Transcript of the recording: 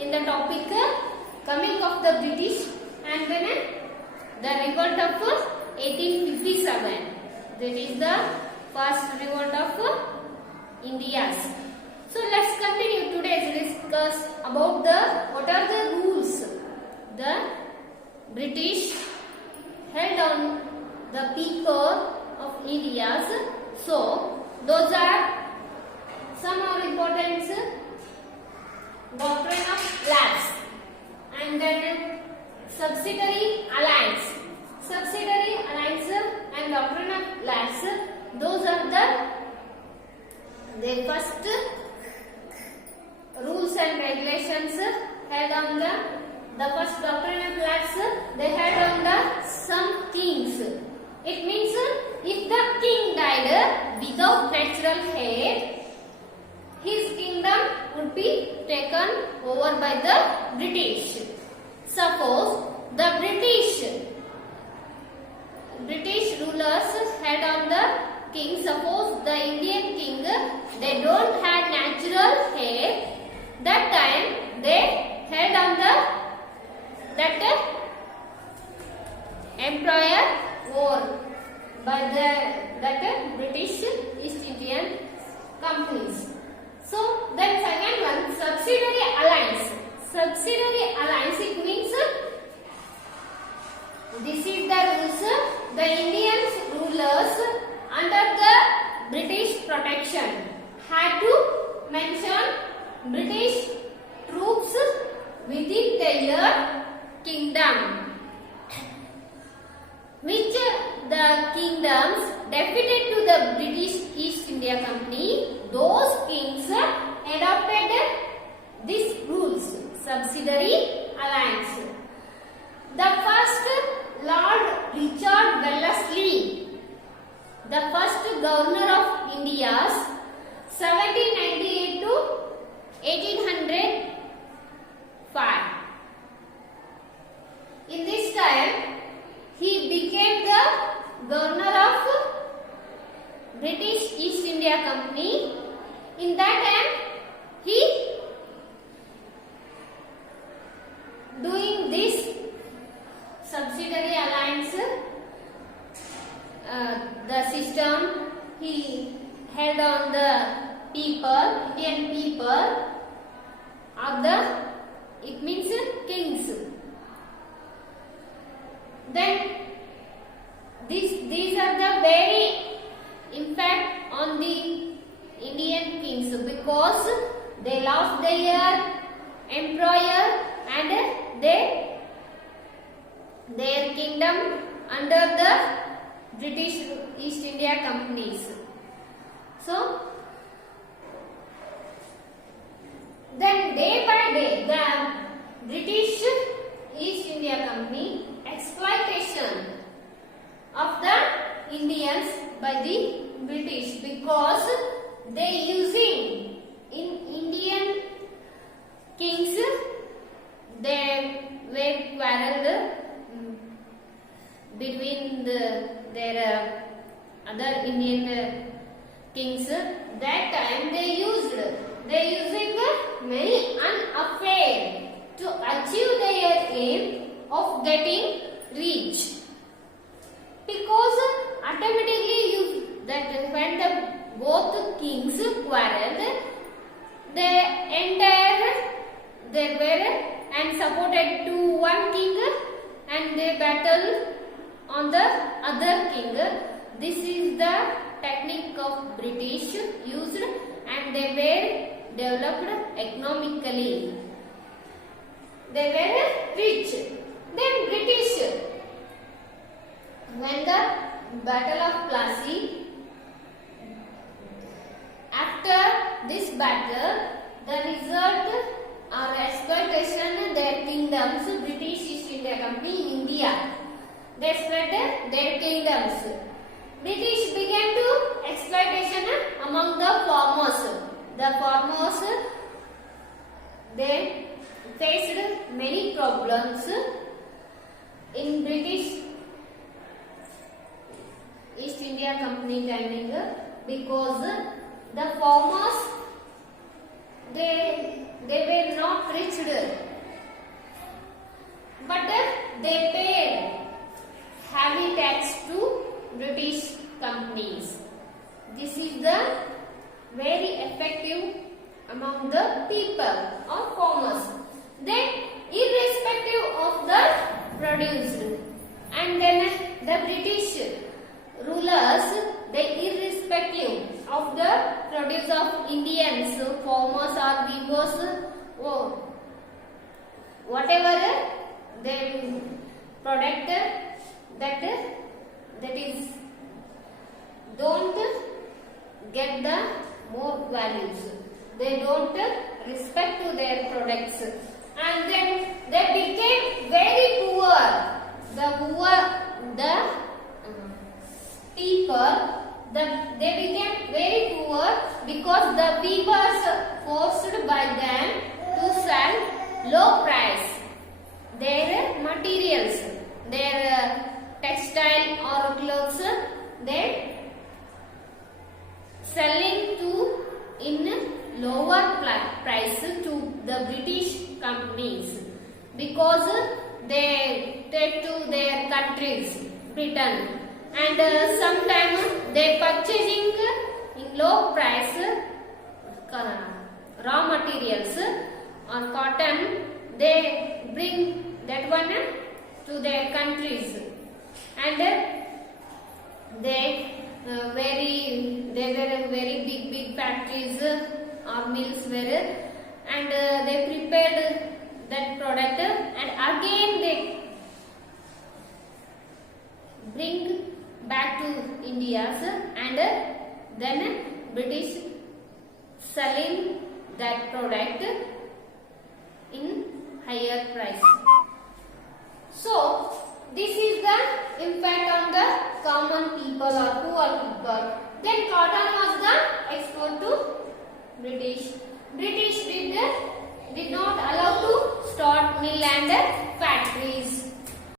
in the topic coming of the British and then the revolt of 1857. That is the first revolt of India's. So let's continue today to discuss about what are the rules the British held on the people of India's. So those are some more important doctrine of lapse and then subsidiary alliance. Subsidiary alliance and doctrine of lapse, those are the first rules and regulations held on the first doctrine of lapse they had on the some kings. It means if the king died without natural heir, his kingdom would be taken over by the British. Suppose the British rulers had on the king. Suppose the Indian king, they don't have natural heir. That time they held on that empire war by that British East Indian companies. So then second one, subsidiary alliance. Subsidiary alliance, it means this is the rules. The Indian rulers under the British protection had to mention British troops within their kingdom, which the kingdoms defeated to the British East India Company. Those kings adopted these rules, subsidiary alliance. The first Lord Richard Wellesley, the first governor of India's 1798 to 1805. In this time, he became the governor of British East India Company. In that time, he doing this subsidiary alliance, the system he held on the people, Indian people of it means kings. Then these are the very impact on the Indian kings because they lost their employer and their kingdom under the British East India Companies. So then day by day the British East India Company exploitation of the Indians by the British because they using in Indian kings, they were quarreled between their other Indian kings. That time they using many unaffair to achieve their aim of getting rich. Because automatically that when the both kings quarreled, they were and supported to one king and they battled on the other king. This is the technique of British used and they were developed economically. They were rich. Then British, when the Battle of Plassey, after this battle, the result or exploitation their kingdoms, British East India Company in India, they spread their kingdoms. British began to exploitation among the farmers. The farmers, they faced many problems in British East India Company timing because the farmers they were not reached produced. And then the British rulers, they irrespective of the produce of Indians, farmers or weavers, whatever they product that is don't get the more values. They don't respect to their products, and then they became very poor. The people, they became very poor because the weavers forced by them to sell low price their materials, their textile or clothes, they selling to in lower price to the British companies, because they take to their countries, Britain, and sometimes they purchasing in low price raw materials or cotton, they bring that one to their countries, and they were very big factories or mills were, and they prepared that product, and again they bring back to India's, and then British selling that product in higher price. So this is the impact on the common people or poor people. Then cotton was the export to British. British did not allow to start mill and factories.